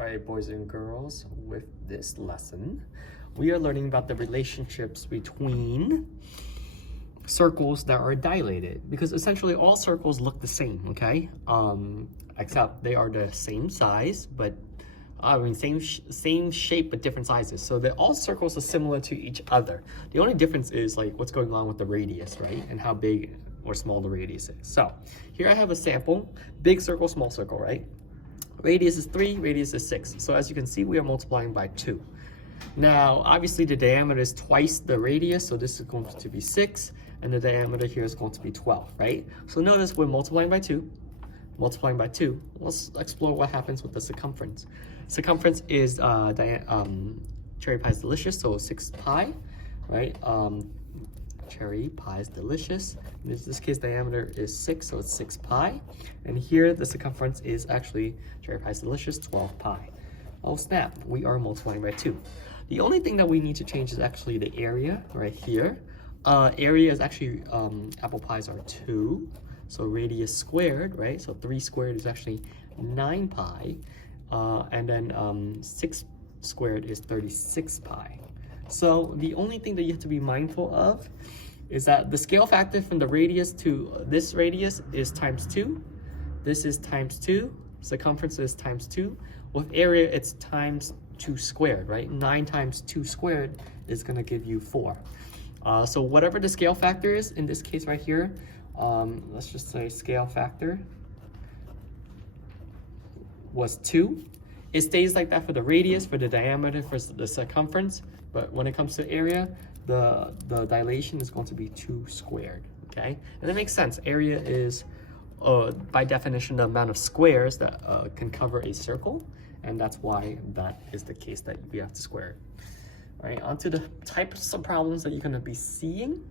Alright, boys and girls, with this lesson, we are learning about the relationships between circles that are dilated, because essentially all circles look the same, okay? Except they are the same size, but same shape but different sizes. So all circles are similar to each other. The only difference is like what's going on with the radius, right? And how big or small the radius is. So here I have a sample, big circle, small circle, right? Radius is 3, radius is 6. So as you can see, we are multiplying by 2. Now, obviously the diameter is twice the radius, so this is going to be 6, and the diameter here is going to be 12, right? So notice we're multiplying by 2, multiplying by 2. Let's explore what happens with the circumference. Circumference is cherry pie is delicious, so 6 pi, right? Cherry pie is delicious. In this case, diameter is 6, so it's 6 pi. And here, the circumference is actually cherry pie is delicious, 12 pi. Oh snap, we are multiplying by 2. The only thing that we need to change is actually the area right here. Area is actually, apple pies are 2. So radius squared, right? So 3 squared is actually 9 pi. And then 6 squared is 36 pi. So the only thing that you have to be mindful of is that the scale factor from the radius to this radius is times 2. This is times 2. Circumference is times 2. With area, it's times 2 squared, right? 9 times 2 squared is going to give you 4. So whatever the scale factor is, in this case right here, let's just say scale factor was 2. It stays like that for the radius, for the diameter, for the circumference. But when it comes to area, the dilation is going to be 2 squared, okay? And that makes sense. Area is, by definition, the amount of squares that can cover a circle. And that's why that is the case that we have to square it. All right, on to the types of problems that you're going to be seeing.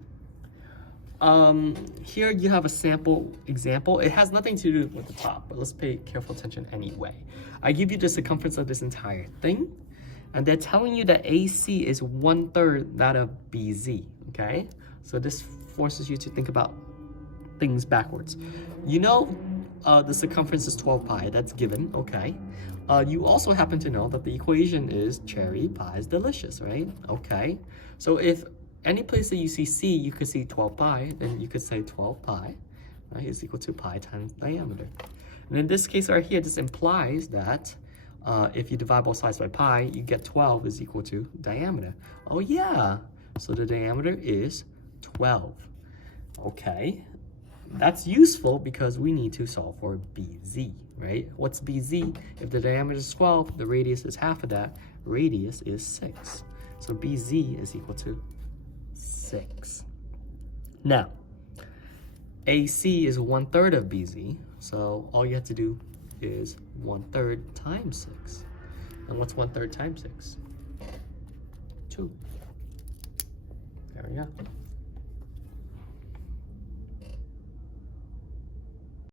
Here you have a sample example. It has nothing to do with the top, but let's pay careful attention anyway. I give you the circumference of this entire thing, and they're telling you that AC is 1/3 that of BZ, okay? So this forces you to think about things backwards. You know the circumference is 12 pi, that's given, okay? You also happen to know that the equation is cherry pie is delicious, right? Okay, so if any place that you see C, you could see 12 pi, then you could say 12 pi, right, is equal to pi times diameter. And in this case right here, this implies that if you divide both sides by pi, you get 12 is equal to diameter. Oh yeah, so the diameter is 12. Okay, that's useful because we need to solve for BZ, right? What's BZ? If the diameter is 12, the radius is half of that, radius is 6. So BZ is equal to 6. Now, AC is 1/3 of BZ, so all you have to do is 1/3 times 6. And what's 1/3 times 6? 2. There we go.